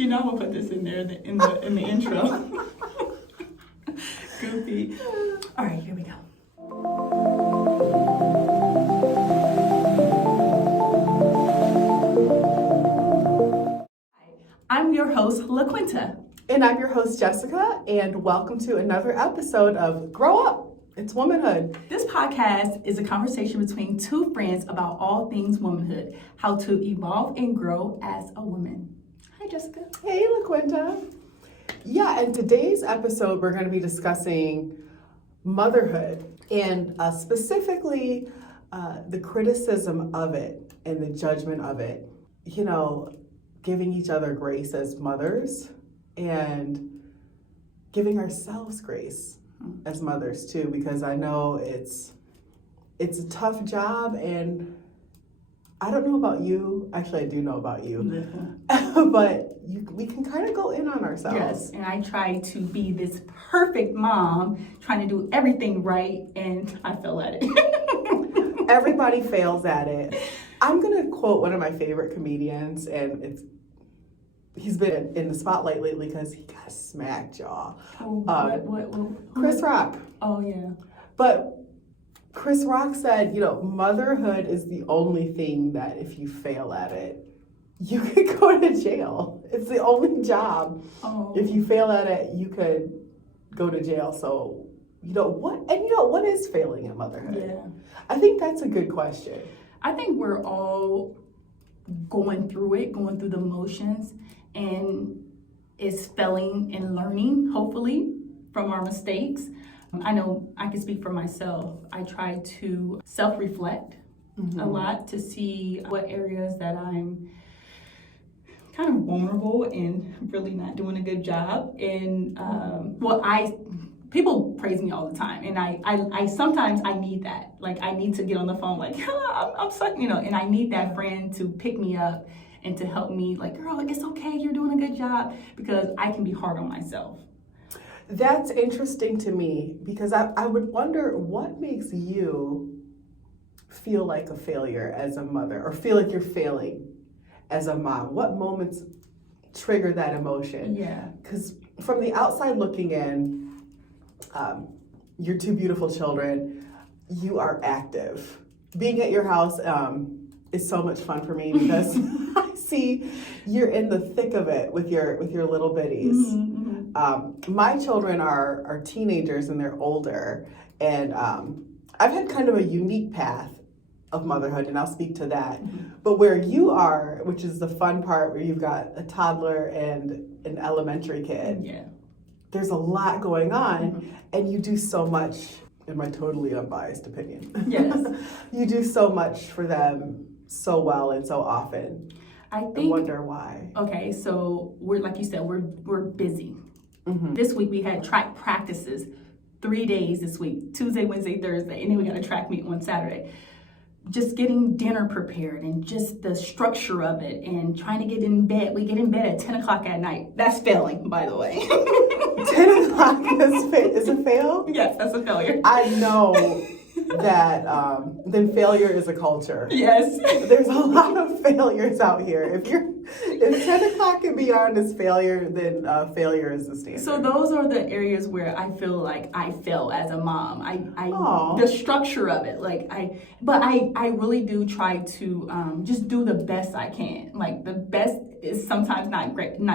You know I'm gonna put this in there in the intro. Goofy. All right, here we go. I'm your host, LaQuinta. And I'm your host, Jessica, and welcome to another episode of Grow Up, It's Womanhood. This podcast is a conversation between two friends about all things womanhood, how to evolve and grow as a woman. Hi, Jessica. Hey, LaQuinta. Yeah, in today's episode, we're going to be discussing motherhood and specifically the criticism of it and the judgment of it. You know, giving each other grace as mothers and giving ourselves grace as mothers too, because I know it's a tough job, and I don't know about you. Actually, I do know about you, but we can kind of go in on ourselves. Yes, and I try to be this perfect mom, trying to do everything right, and I fail at it. Everybody fails at it. I'm gonna quote one of my favorite comedians, and he's been in the spotlight lately because he got smacked, y'all. What? Chris Rock. Oh, yeah. But Chris Rock said, you know, motherhood is the only thing that if you fail at it, you could go to jail. It's the only job. Oh. If you fail at it, you could go to jail. So, what is failing at motherhood? Yeah. I think that's a good question. I think we're all going through the motions, and it's failing and learning, hopefully, from our mistakes. I know I can speak for myself. I try to self-reflect a lot to see what areas that I'm kind of vulnerable and really not doing a good job. And people praise me all the time, and I sometimes I need that. Like, I need to get on the phone, like, I'm suck, and I need that friend to pick me up and to help me, like, girl, it's okay, you're doing a good job, because I can be hard on myself. That's interesting to me, because I would wonder what makes you feel like a failure as a mother, or feel like you're failing as a mom. What moments trigger that emotion? Yeah. Because from the outside looking in, your two beautiful children, you are active. Being at your house is so much fun for me, because I see you're in the thick of it with your little bitties. Mm-hmm. My children are teenagers and they're older, and I've had kind of a unique path of motherhood, and I'll speak to that. Mm-hmm. But where you are, which is the fun part, where you've got a toddler and an elementary kid, yeah, there's a lot going on, and you do so much, in my totally unbiased opinion. Yes. You do so much for them so well and so often. I wonder why. Okay, so we're, like you said, we're busy. Mm-hmm. This week we had track practices 3 days this week, Tuesday, Wednesday, Thursday, and then we got a track meet on Saturday. Just getting dinner prepared and just the structure of it, and trying to get in bed. We get in bed at 10 o'clock at night. That's failing, by the way. 10 o'clock is a fail? Yes, that's a failure. I know that then failure is a culture. Yes. There's a lot of failures out here. If 10 o'clock and beyond is failure, then failure is the standard. So those are the areas where I feel like I fail as a mom. The structure of it, but I really do try to just do the best I can. Like, the best is sometimes not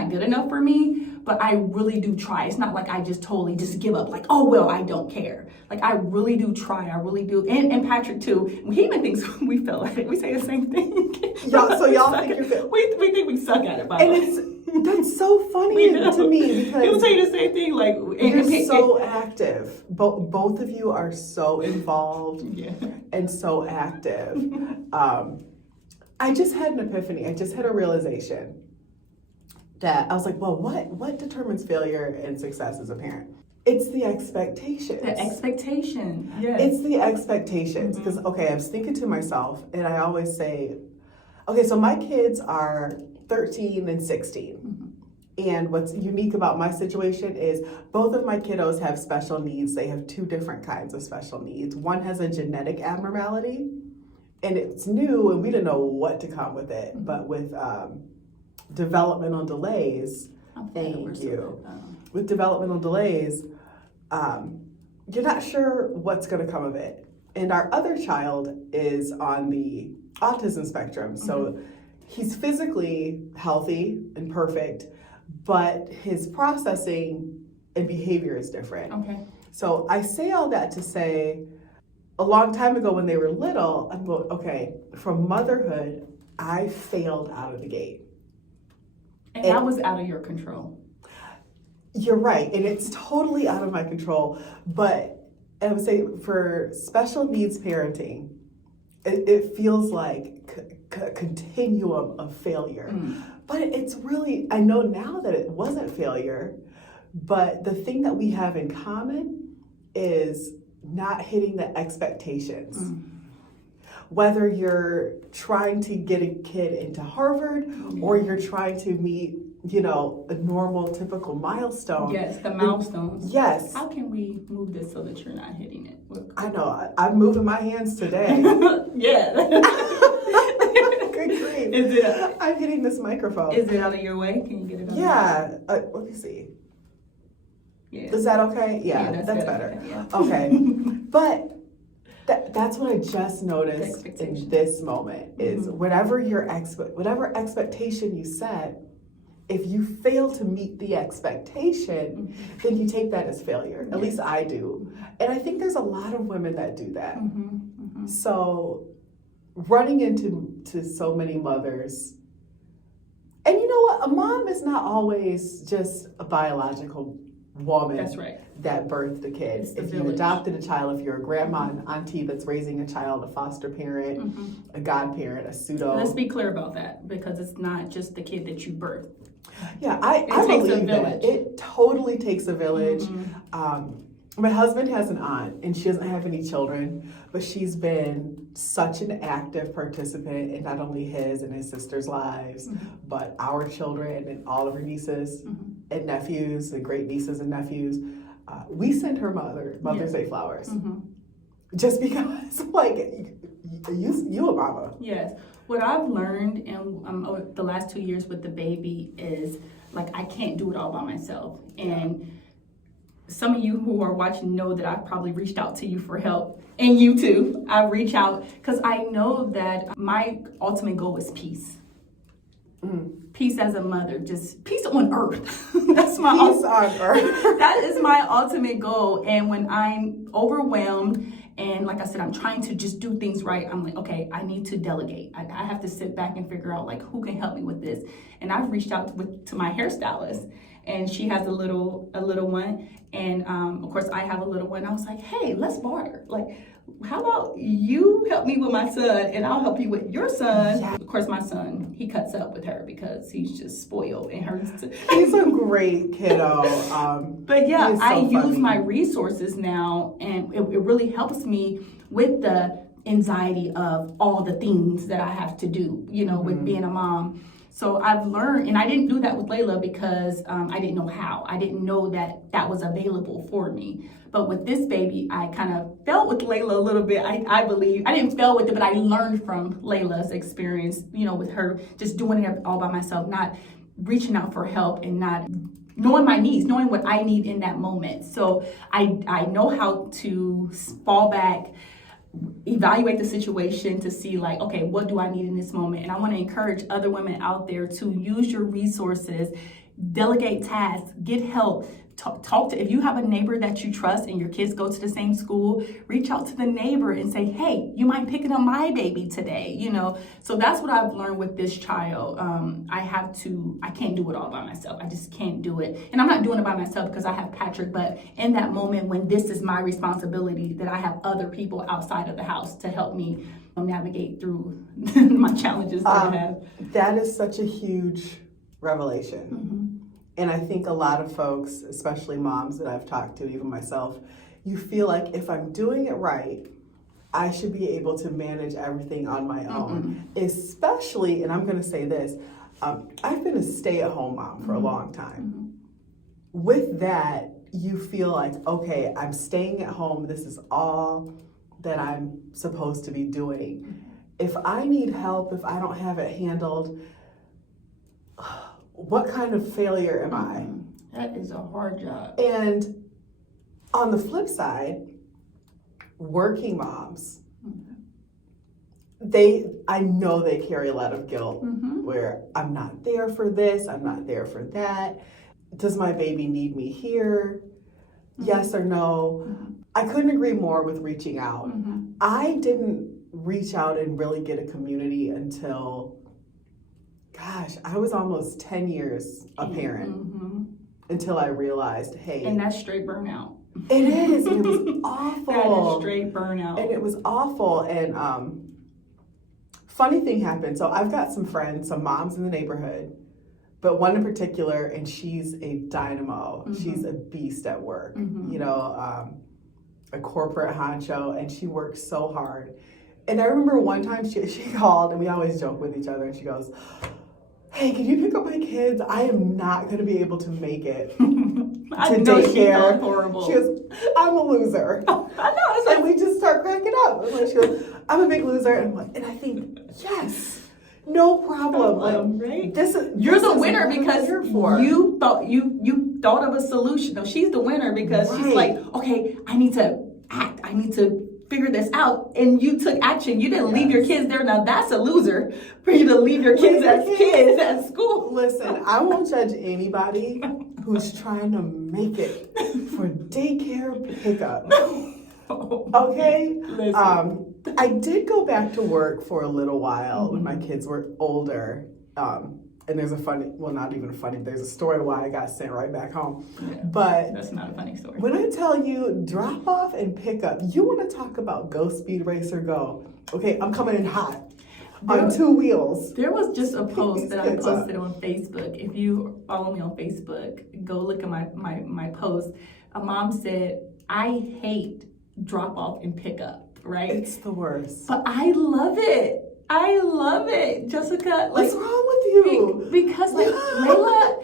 good enough for me, but I really do try. It's not like I just totally just give up, like, oh, well, I don't care. Like, I really do try. I really do. And Patrick, too. He even thinks we fail at it. We say the same thing. Y'all think you're fail. We think we suck at it, by the way. That's so funny to me, because he'll say the same thing. Like, you're so active. Both of you are so involved and so active. I just had an epiphany. I just had a realization that I was like, well, what determines failure and success as a parent? It's the expectations. The expectation, yes. It's the expectations. Because, okay, I was thinking to myself, and I always say, okay, so my kids are 13 and 16. Mm-hmm. And what's unique about my situation is both of my kiddos have special needs. They have two different kinds of special needs. One has a genetic abnormality, and it's new, and we didn't know what to come with it. Mm-hmm. But with developmental delays, thank you. With developmental delays, you're not sure what's going to come of it. And our other child is on the autism spectrum. So he's physically healthy and perfect, but his processing and behavior is different. Okay. So I say all that to say, a long time ago when they were little, I'm going, okay, from motherhood, I failed out of the gate. And that was out of your control. You're right, and it's totally out of my control. But I would say for special needs parenting, it feels like a continuum of failure. But it's really, I know now that it wasn't failure, but the thing that we have in common is not hitting the expectations. Whether you're trying to get a kid into Harvard or you're trying to meet, a normal, typical milestone. Yes, the milestones. Yes. How can we move this so that you're not hitting it? I know. I'm moving my hands today. Yeah. Good grief. Is it? I'm hitting this microphone. Is it out of your way? Can you get it out? Yeah. Let me see. Yeah. Is that okay? Yeah, that's better. Okay. But that's what I just noticed in this moment is whatever expectation you set, if you fail to meet the expectation, then you take that as failure. At least I do. And I think there's a lot of women that do that. So running into so many mothers, and you know what? A mom is not always just a biological woman that birthed a kid. If you adopted a child, if you're a grandma and auntie that's raising a child, a foster parent, a godparent, a pseudo. Let's be clear about that, because it's not just the kid that you birthed. Yeah, I believe that. It totally takes a village. My husband has an aunt, and she doesn't have any children, but she's been such an active participant in not only his and his sister's lives, but our children and all of her nieces and nephews and great nieces and nephews. We send her Mother's Day flowers. Just because, you a mama. Yes. What I've learned in the last 2 years with the baby is, I can't do it all by myself. And some of you who are watching know that I've probably reached out to you for help. And you too. I reach out because I know that my ultimate goal is peace. Peace as a mother, just peace on earth. That's my peace on earth. That is my ultimate goal. And when I'm overwhelmed and like I said, I'm trying to just do things right, I'm like, okay, I need to delegate. I have to sit back and figure out who can help me with this. And I've reached out to my hairstylist, and she has a little one. And of course I have a little one. I was like, hey, let's barter. How about you help me with my son and I'll help you with your son? Yeah. Of course, my son, he cuts up with her because he's just spoiled and hers. He's a great kiddo. But yeah, I use my resources now, and it really helps me with the anxiety of all the things that I have to do, with being a mom. So I've learned, and I didn't do that with Layla because I didn't know how. I didn't know that was available for me. But with this baby, I kind of felt with Layla a little bit, I believe. I didn't feel with it, but I learned from Layla's experience, with her just doing it all by myself, not reaching out for help and not knowing my needs, knowing what I need in that moment. So I know how to fall back, evaluate the situation to see okay, what do I need in this moment? And I want to encourage other women out there to use your resources, delegate tasks, get help. Talk to, if you have a neighbor that you trust and your kids go to the same school, reach out to the neighbor and say, hey, you mind picking up my baby today? So that's what I've learned with this child. I can't do it all by myself. I just can't do it. And I'm not doing it by myself because I have Patrick, but in that moment when this is my responsibility, that I have other people outside of the house to help me navigate through my challenges that I have. That is such a huge revelation. And I think a lot of folks, especially moms that I've talked to, even myself, you feel like if I'm doing it right, I should be able to manage everything on my own. Especially, and I'm going to say this, I've been a stay-at-home mom for a long time. With that, you feel like, okay, I'm staying at home. This is all that I'm supposed to be doing. If I need help, if I don't have it handled, what kind of failure am I? That is a hard job. And on the flip side, working moms, I know they carry a lot of guilt where I'm not there for this, I'm not there for that. Does my baby need me here? Yes or no? I couldn't agree more with reaching out. I didn't reach out and really get a community until, gosh, I was almost 10 years a parent until I realized, hey. And that's straight burnout. It is. And it was awful. That is straight burnout. And it was awful. And funny thing happened. So I've got some friends, some moms in the neighborhood, but one in particular, and she's a dynamo. She's a beast at work, you know, a corporate honcho, and she works so hard. And I remember one time she called, and we always joke with each other, and she goes, hey, can you pick up my kids? I am not going to be able to make it to daycare. Horrible. She goes, I'm a loser. I know. And we just start cracking up. And she goes, I'm a big loser. And I think, yes, no problem. Right? You're the winner because you thought of a solution. No, she's the winner because she's like, okay, I need to act. I need to figure this out, and you took action. You didn't leave your kids there. Now that's a loser for you to leave your kids as kids at school. Listen, I won't judge anybody who's trying to make it for daycare pickup. Okay? I did go back to work for a little while when my kids were older. And there's a funny, well, not even a funny, there's a story why I got sent right back home. Yeah, but that's not a funny story. When I tell you drop off and pick up, you want to talk about go speed racer go. Okay, I'm coming in hot on two wheels. There was just a post that I posted on Facebook. If you follow me on Facebook, go look at my post. A mom said, I hate drop off and pick up, right? It's the worst. But I love it. I love it, Jessica. What's wrong with you? Because like Layla,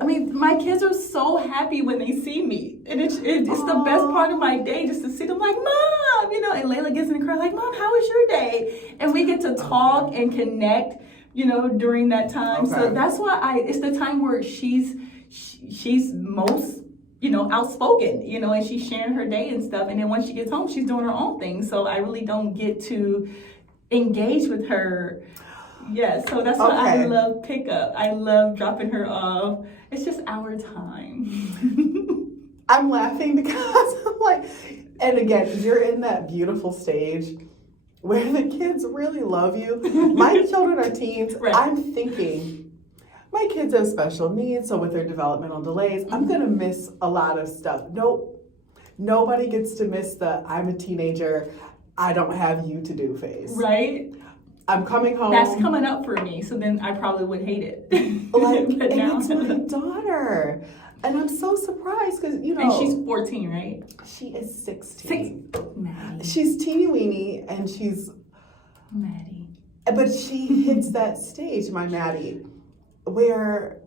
I mean, my kids are so happy when they see me, and it's the best part of my day just to see them like, Mom, you know. And Layla gets in the car like, Mom, how was your day? And we get to talk and connect, you know, during that time. Okay. So that's why it's the time where she's most, you know, outspoken, you know, and she's sharing her day and stuff. And then when she gets home, she's doing her own thing. So I really don't get to engage with her. Yeah, so that's why I love pickup. I love dropping her off. It's just our time. I'm laughing because I'm like, and again, you're in that beautiful stage where the kids really love you. My children are teens. Right. I'm thinking, my kids have special needs, so with their developmental delays, I'm going to miss a lot of stuff. Nope. Nobody gets to miss the I'm a teenager, I don't have you to do phase. Right? I'm coming home. That's coming up for me, so then I probably would hate it. Like, and it's my daughter. And I'm so surprised because, you know. And she's 14, right? She is 16. Maddie. She's teeny weeny and she's. Maddie. But she hits that stage, my Maddie, where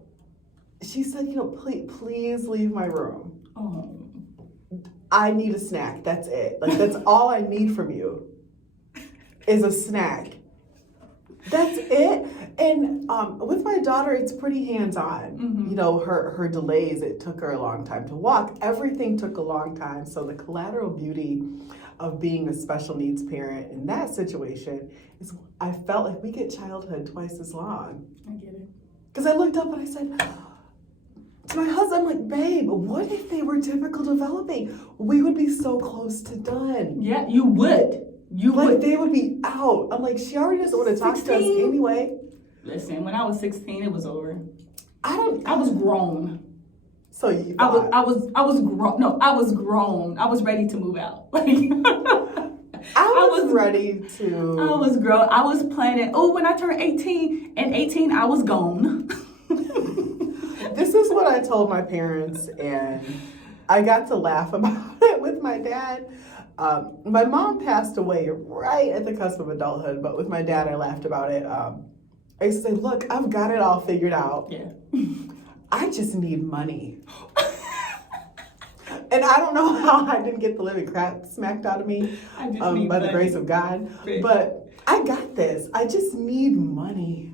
she said, you know, please leave my room. Oh. I need a snack. That's it. Like, that's all I need from you is a snack. That's it. And with my daughter, it's pretty hands-on. Mm-hmm. You know, her delays, it took her a long time to walk. Everything took a long time. So the collateral beauty of being a special needs parent in that situation is I felt like we get childhood twice as long. I get it. Because I looked up and I said, to my husband, I'm like, babe, what if they were typical developing? We would be so close to done. Yeah, you would. You like, would. They would be out. I'm like, she already doesn't want to talk to us anyway. Listen, when I was 16, it was over. I was grown. So you thought. I was grown. No, I was grown. I was ready to move out. I was ready to. I was grown. I was planning. Oh, when I turned 18, I was gone. This is what I told my parents, and I got to laugh about it with my dad. My mom passed away right at the cusp of adulthood, but with my dad, I laughed about it. I used to say, look, I've got it all figured out. Yeah. I just need money. And I don't know how I didn't get the living crap smacked out of me by the grace of God. Right. But I got this. I just need money.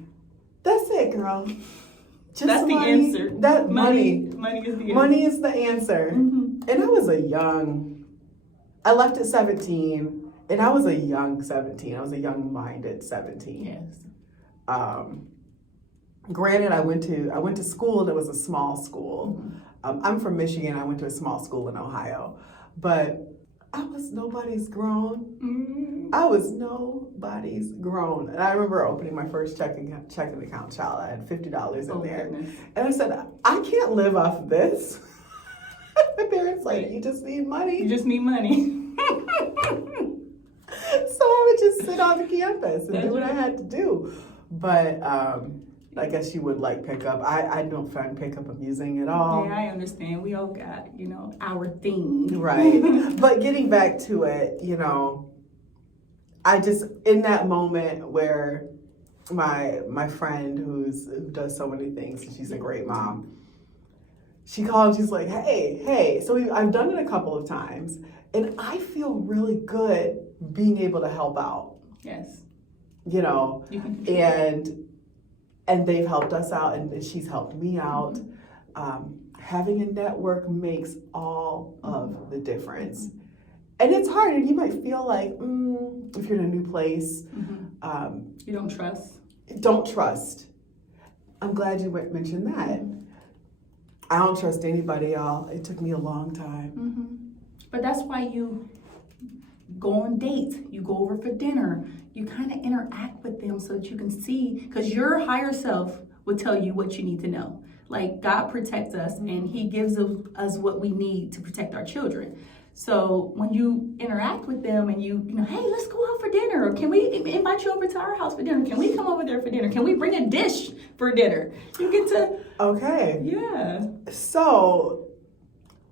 That's it, girl. That's the answer. That money is the answer. Money is the answer. Mm-hmm. And I left at 17, and I was a young 17. I was a young-minded 17. Yes. Granted, I went to school that was a small school. Mm-hmm. I'm from Michigan. I went to a small school in Ohio, but I was nobody's grown. Mm-hmm. I was nobody's grown. And I remember opening my first checking account, child. I had $50 in there. Goodness. And I said, I can't live off of this. My parents like, you just need money. You just need money. So I would just sit on the campus and do what I had to do. But I guess you would like pickup. I don't find pickup amusing at all. Yeah, I understand. We all got, our thing. Right. But getting back to it, I just, in that moment where my friend who does so many things, and she's a great mom, she called and she's like, hey. So I've done it a couple of times, and I feel really good being able to help out. Yes. You can and they've helped us out, and she's helped me out. Having a network makes all of the difference. And it's hard, and you might feel like, if you're in a new place. You don't trust. Don't trust. I'm glad you mentioned that. I don't trust anybody, y'all. It took me a long time. But that's why you go on dates. You go over for dinner. You kind of interact with them so that you can see, because your higher self will tell you what you need to know. Like, God protects us, and He gives us what we need to protect our children. So when you interact with them and you hey, let's go out for dinner. Or can we invite you over to our house for dinner? Can we come over there for dinner? Can we bring a dish for dinner? You get to... Okay. Yeah. So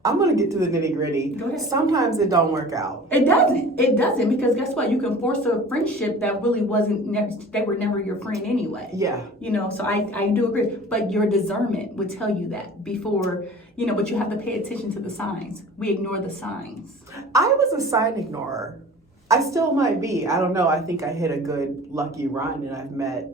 I'm going to get to the nitty gritty. Go ahead. Sometimes it don't work out. It doesn't, because guess what? You can force a friendship that really they were never your friend anyway. Yeah. So I do agree. But your discernment would tell you that before, but you have to pay attention to the signs. We ignore the signs. I was a sign ignorer. I still might be. I don't know. I think I hit a good lucky run, and I've met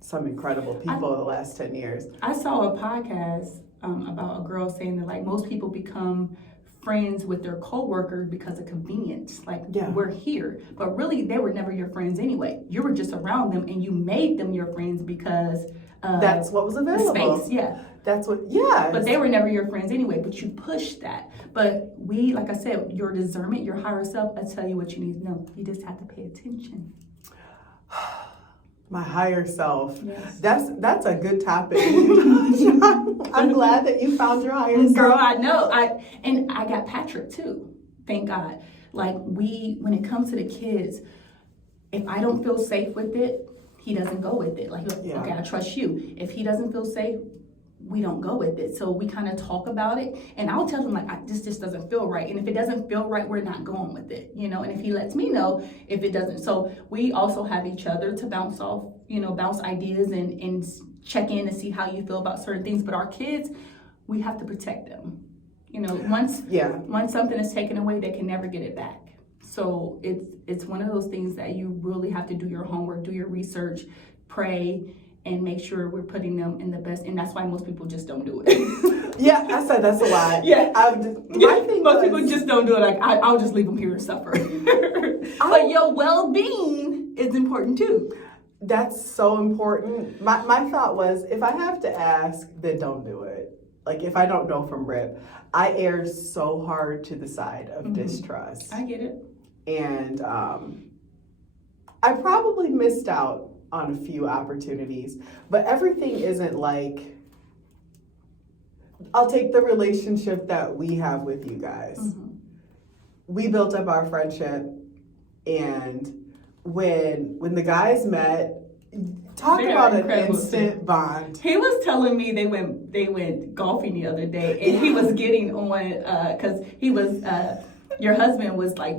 some incredible people in the last 10 years. I saw a podcast about a girl saying that, like, most people become friends with their coworkers because of convenience. Like, we're here. But really, they were never your friends anyway. You were just around them, and you made them your friends because that's what was available. Space, yeah. That's what, yeah. But they were never your friends anyway, but you pushed that. But like I said, your discernment, your higher self, will tell you what you need to know. You just have to pay attention. My higher self. Yes. That's a good topic. I'm glad that you found your higher self. Girl, I know. I got Patrick too. Thank God. Like, when it comes to the kids, if I don't feel safe with it, he doesn't go with it. Like, okay, I trust you. If he doesn't feel safe, we don't go with it. So we kind of talk about it, and I'll tell him, like, this just doesn't feel right. And if it doesn't feel right, we're not going with it, and if he lets me know if it doesn't. So we also have each other to bounce off, bounce ideas and check in to see how you feel about certain things. But our kids, we have to protect them. Once something is taken away, they can never get it back. So it's one of those things that you really have to do your homework, do your research, pray, and make sure we're putting them in the best. And that's why most people just don't do it. Yeah, I said that's a lot. Yeah. Most people just don't do it. Like, I'll just leave them here and suffer. But your well-being is important too. That's so important. My thought was, if I have to ask, then don't do it. Like, if I don't know from rip, I err so hard to the side of distrust. I get it. And I probably missed out on a few opportunities, but everything isn't like, I'll take the relationship that we have with you guys. We built up our friendship, and when the guys met, talk about an instant bond. He was telling me they went golfing the other day, and he was getting on because he was your husband was like,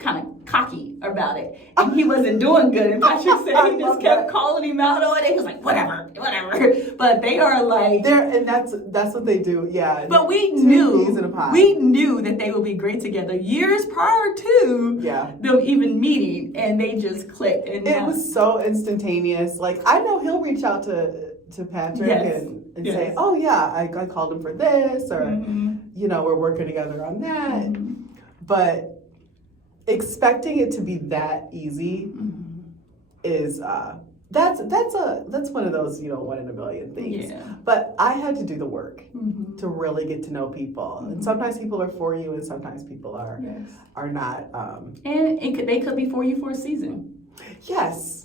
kind of cocky about it, and he wasn't doing good. And Patrick said he just kept calling him out on it. He was like, whatever. But they are like, and that's what they do. Yeah. But we knew that they would be great together years prior to them even meeting, and they just clicked. And it was so instantaneous. Like, I know he'll reach out to to Patrick Yes. and Yes. say, oh yeah, I called him for this, or Mm-hmm. you know, we're working together on that. Mm-hmm. But expecting it to be that easy Mm-hmm. is that's one of those, you know, 1 in a million things. Yeah. But I had to do the work Mm-hmm. to really get to know people, and sometimes people are for you, and sometimes people are Yes. not. And they could be for you for a season. Yes,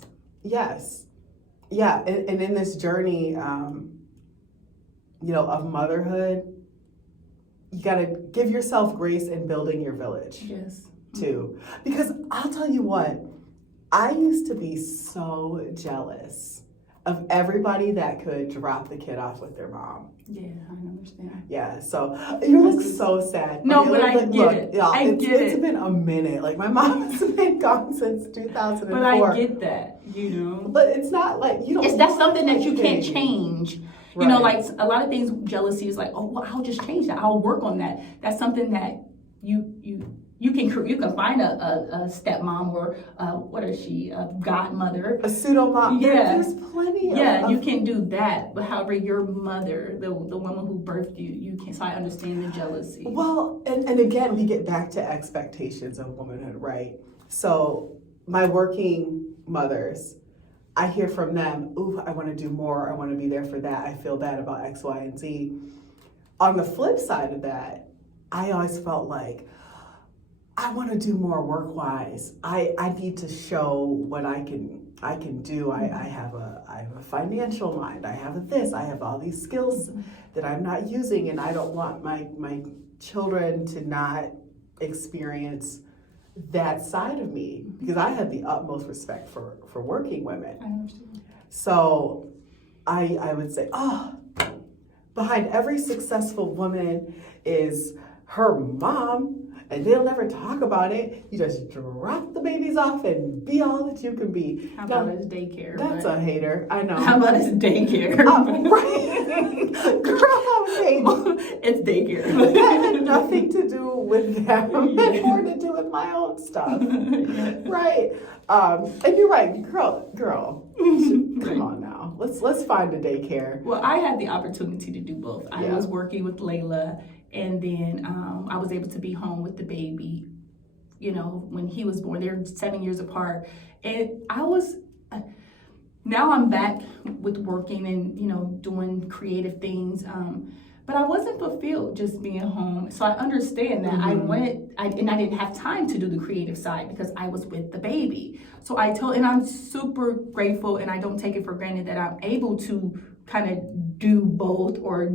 yeah, and in this journey, you know, of motherhood, you got to give yourself grace in building your village. Yes. Too, because I'll tell you what, I used to be so jealous of everybody that could drop the kid off with their mom. Yeah, I understand. Yeah, so you look so sad. No, Okay, but I get it. Yeah, I get it's been a minute. Like my mom has been gone since 2004. But I get that, you know. But it's not like you don't. That's something that like you can't things. change. Right. You know, like a lot of things, jealousy is like, oh, well, I'll just change that. I'll work on that. That's something that you can find a stepmom or what is she, a godmother, A pseudo mom. Yeah. There's plenty. Yeah, you can do that. But however, your mother, the woman who birthed you, you can. So I understand the jealousy. Well, and again, we get back to expectations of womanhood, right? So my working mothers, I hear from them, ooh, I want to do more. I want to be there for that. I feel bad about X, Y, and Z. On the flip side of that, I always felt like, I want to do more work-wise. I need to show what I can do. I have a financial mind. I have this. I have all these skills that I'm not using, and I don't want my children to not experience that side of me, because I have the utmost respect for working women. I understand. So I would say, behind every successful woman is her mom, and they'll never talk about it. You just drop the babies off and be all that you can be. How about his daycare? That's a hater, I know. How about his daycare? Right. Girl, It's daycare. that had nothing to do with them. It had more to do with my own stuff. Right. And you're right, girl. Come on now. Let's find a daycare. Well, I had the opportunity to do both. I was working with Layla, and then I was able to be home with the baby, you know, when he was born. They're 7 years apart. And I was, now I'm back with working and, you know, doing creative things. But I wasn't fulfilled just being home. So I understand that and I didn't have time to do the creative side because I was with the baby. So and I'm super grateful, and I don't take it for granted that I'm able to kind of do both or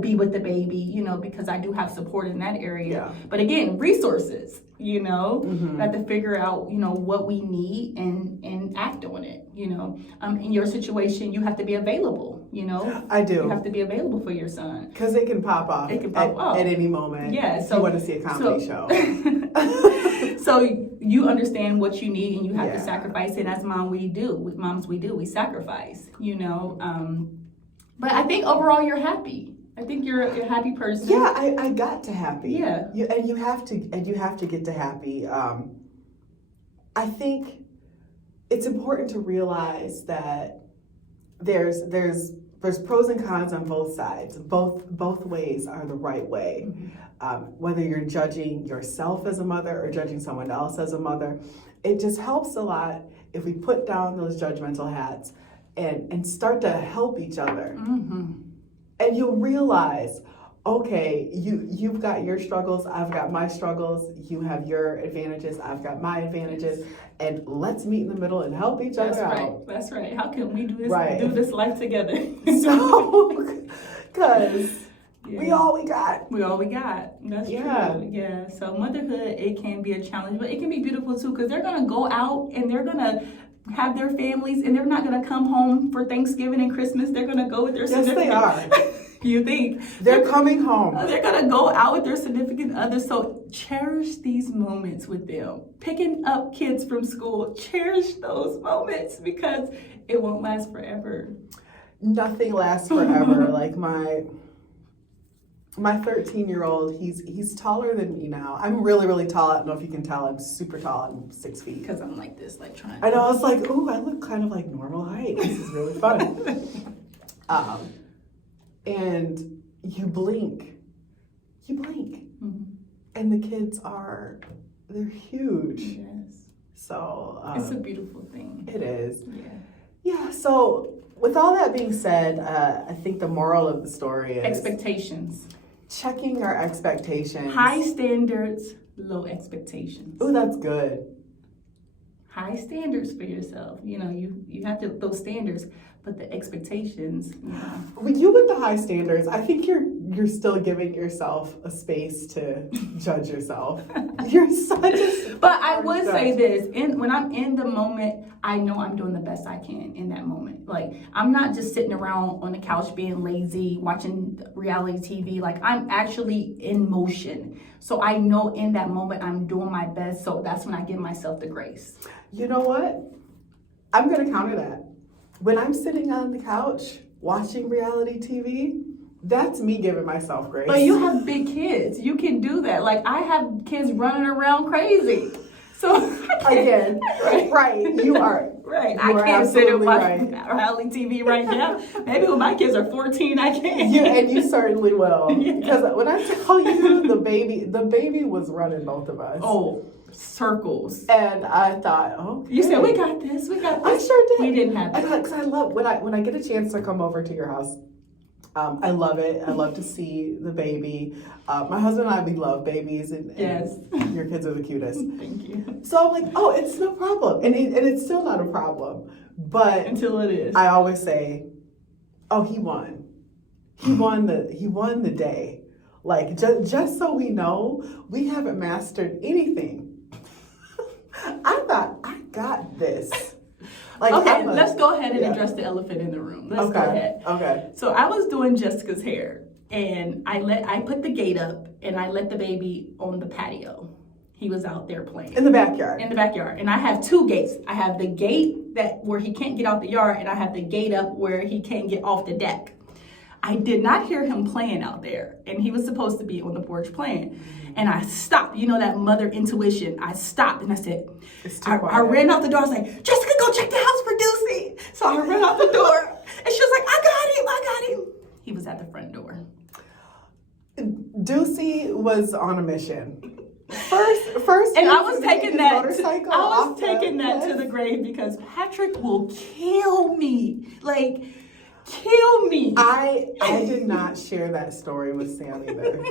be with the baby, you know, because I do have support in that area. Yeah. But again, resources, you know, we have to figure out, you know, what we need and act on it, you know. In your situation, you have to be available, you know. I do. You have to be available for your son. Because it can pop off, at any moment. Yeah. So you want to see a comedy show. So you understand what you need, and you have to sacrifice it. As moms, we sacrifice, you know. But I think overall you're happy. I think you're a happy person. Yeah, I got to happy. Yeah. You have to get to happy. I think it's important to realize that there's pros and cons on both sides. Both ways are the right way. Whether you're judging yourself as a mother or judging someone else as a mother, it just helps a lot if we put down those judgmental hats and start to help each other. And you'll realize, okay, you've got your struggles, I've got my struggles, you have your advantages, I've got my advantages, and let's meet in the middle and help each other out. That's right. How can we do this life together? So, because we all we got. We all we got. That's true. Yeah. So motherhood, it can be a challenge, but it can be beautiful too, because they're gonna go out and they're gonna have their families, and they're not going to come home for Thanksgiving and Christmas. They're going to go with their significant Yes, they are. You think? They're coming home. They're going to go out with their significant others. So cherish these moments with them. Picking up kids from school, cherish those moments, because it won't last forever. Nothing lasts forever. Like my 13-year-old, he's taller than me now. I'm really, really tall. I don't know if you can tell. I'm super tall. I'm 6 feet. Because I'm like this, like trying. I know. I was like, ooh, I look kind of like normal height. This is really fun. And you blink, Mm-hmm. and the kids they're huge. Yes. So it's a beautiful thing. It is. Yeah. Yeah. So with all that being said, I think the moral of the story is expectations. Checking our expectations. High standards, low expectations. Oh, that's good. High standards for yourself. You know, you have to those standards, but the expectations. When you with the high standards, I think you're still giving yourself a space to judge yourself. You're such a. But I would say this: when I'm in the moment, I know I'm doing the best I can in that moment. Like I'm not just sitting around on the couch being lazy, watching reality TV. Like I'm actually in motion. So I know in that moment I'm doing my best. So that's when I give myself the grace. You know what? I'm gonna counter that. When I'm sitting on the couch watching reality TV, that's me giving myself grace. But you have big kids. You can do that. Like I have kids running around crazy. So again, right? You are right. I can't sit and watch reality TV right now. Maybe when my kids are 14, I can. And you certainly will. Because when I tell you the baby was running both of us. Oh, circles. And I thought, okay. You said we got this. I sure did. We didn't have that. Because I love when I get a chance to come over to your house. I love it. I love to see the baby. My husband and I, we love babies, and yes, your kids are the cutest. Thank you. So I'm like, oh, it's no problem, and it's still not a problem. But until it is, I always say, oh, he won. He won the day. Like just so we know, we haven't mastered anything. I thought I got this. Like, okay, let's go ahead and address the elephant in the room. Let's go ahead. Okay. So I was doing Jessica's hair, and I put the gate up, and I let the baby on the patio. He was out there playing in the backyard. And I have two gates. I have the gate where he can't get out the yard, and I have the gate up where he can't get off the deck. I did not hear him playing out there, and he was supposed to be on the porch playing. And I stopped, you know, that mother intuition. I stopped and I said, I ran out the door. I was like, Jessica, go check the house for Deucey. So I ran out the door and she was like, I got him. He was at the front door. Deucey was on a mission. First, and I was taking that to the grave because Patrick will kill me. Like, kill me. I did not share that story with Sam either.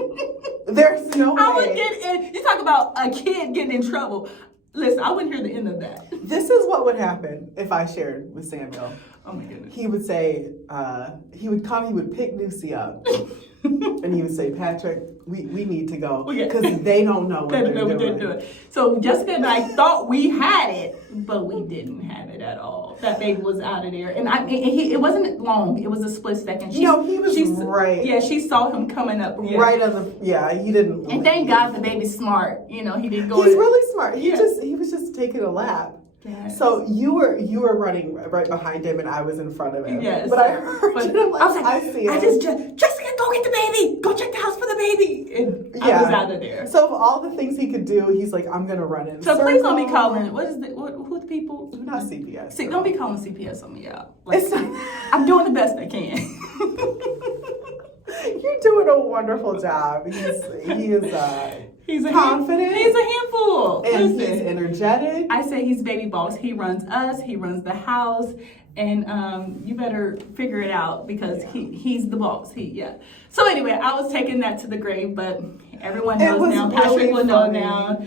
There's no way. I would get in. You talk about a kid getting in trouble. Listen, I wouldn't hear the end of that. This is what would happen if I shared with Samuel. Oh my goodness. He would say, he would pick Lucy up. And he would say, Patrick, we need to go because they don't know what they're doing. So Jessica and I thought we had it, but we didn't have it at all. That baby was out of there, and it wasn't long. It was a split second. He was right. Yeah, she saw him coming up. Yeah. Right on the. Yeah, he didn't. And thank God the baby's smart. You know, he didn't go. He's really smart. He was just taking a lap. Yes. So you were running right behind him, and I was in front of him. Yes. But I heard you. Like, I was like, I see him. Jessica, go get the baby. Go check the house for the baby. And I was out of there. So of all the things he could do, he's like, I'm gonna run in. So please don't be calling. Who the people? Not CPS. See, don't be calling CPS on me out. Like, I'm doing the best I can. You're doing a wonderful job. He's confident. He's a handful. And he's energetic. I say he's baby boss. He runs us. He runs the house. And you better figure it out because he's the boss. So anyway, I was taking that to the grave, but everyone knows now. Patrick will know now.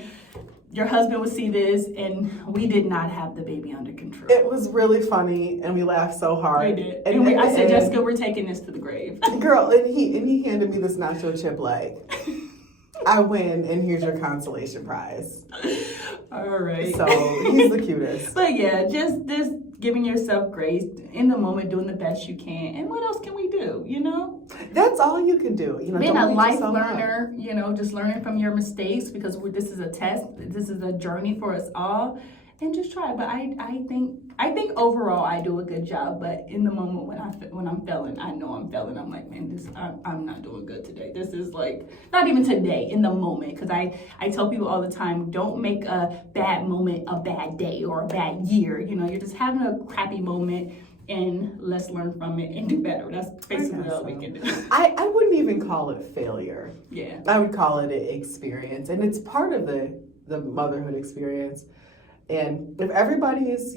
Your husband would see this, and we did not have the baby under control. It was really funny, and we laughed so hard. We did. And I said, Jessica, we're taking this to the grave. Girl, and he handed me this nacho chip leg. I win, and here's your consolation prize. All right. So he's the cutest. But yeah, just this giving yourself grace in the moment, doing the best you can. And what else can we do, you know? That's all you can do. You know, being a life learner, you know, just learning from your mistakes because this is a test. This is a journey for us all. And just try. But I think overall I do a good job. But in the moment when I'm failing, I know I'm failing. I'm like, man, I'm not doing good today. This is like not even today. In the moment, because I tell people all the time, don't make a bad moment a bad day or a bad year. You know, you're just having a crappy moment. and let's learn from it and do better. That's basically all we can do. I wouldn't even call it failure. Yeah. I would call it an experience, and it's part of the motherhood experience. And if everybody is,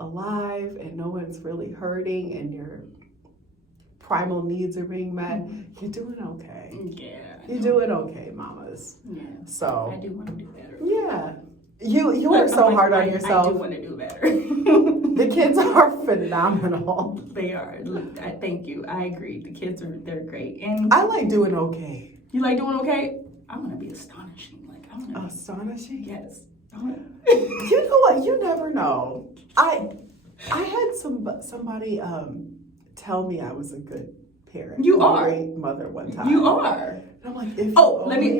alive and no one's really hurting and your primal needs are being met, you're doing okay. Yeah. You're doing okay, mamas. Yeah. So I do want to do better. Yeah. You work so hard on yourself. I do want to do better. The kids are phenomenal. They are. Look, I thank you. I agree. The kids they're great. And I like doing okay. You like doing okay? I want to be astonishing. Astonishing? Yes. You know what? You never know. I had somebody tell me I was a good parent. You are a great mother one time. You are. And I'm like,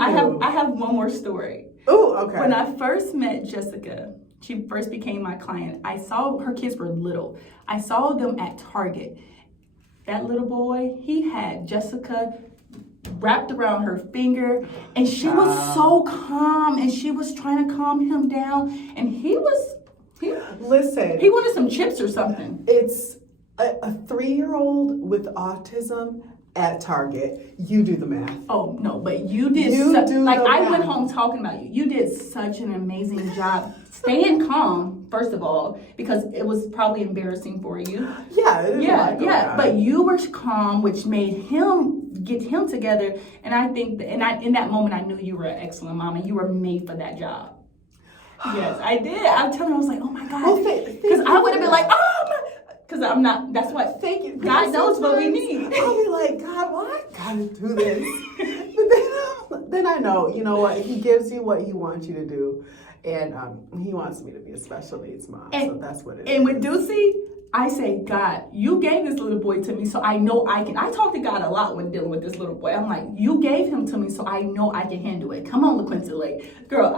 I have one more story. Oh, okay. When I first met Jessica, she first became my client. I saw her kids were little. I saw them at Target. That little boy, he had Jessica wrapped around her finger, and she was so calm, and she was trying to calm him down, and he wanted some chips or something. It's a 3-year-old with autism at Target. You do the math. Oh no, but you did. I went home talking about you. You did such an amazing job staying calm. First of all, because it was probably embarrassing for you. Yeah. But you were calm, which made him get him together. And I think, in that moment, I knew you were an excellent mom, and you were made for that job. Yes, I did. I'm telling you, I was like, oh my God, because I would have been like, because I'm not. That's what. Thank you. God knows what we need. I'll be like, God, well, I gotta do this. But then I know, you know what? He gives you what he wants you to do. And he wants me to be a special needs mom, so that's what it is. And with Deucey, I say, God, you gave this little boy to me, so I know I can. I talk to God a lot when dealing with this little boy. I'm like, you gave him to me, so I know I can handle it. Come on, LaQuinta, girl,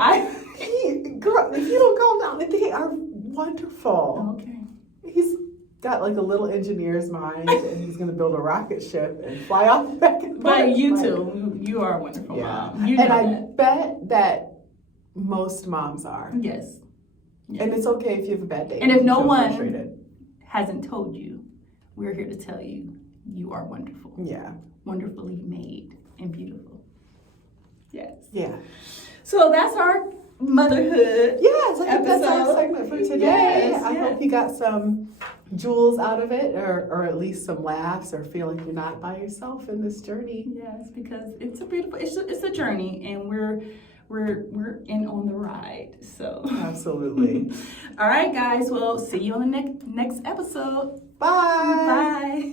if you don't calm down, they are wonderful. Okay. He's got like a little engineer's mind, and he's gonna build a rocket ship and fly off the back of the But you too, you are a wonderful mom. You know and I bet that most moms are. Yes. And it's okay if you have a bad day. And if no one hasn't told you, we're here to tell you, you are wonderful. Yeah. Wonderfully made and beautiful. Yes. Yeah. So that's our motherhood. Yes, I think that's our segment for today. Yes, I hope you got some jewels out of it, or at least some laughs, or feel like you're not by yourself in this journey. Yes, because it's a beautiful, it's a journey, and we're in on the ride. So absolutely. All right, guys. Well, see you on the next episode. Bye. Bye.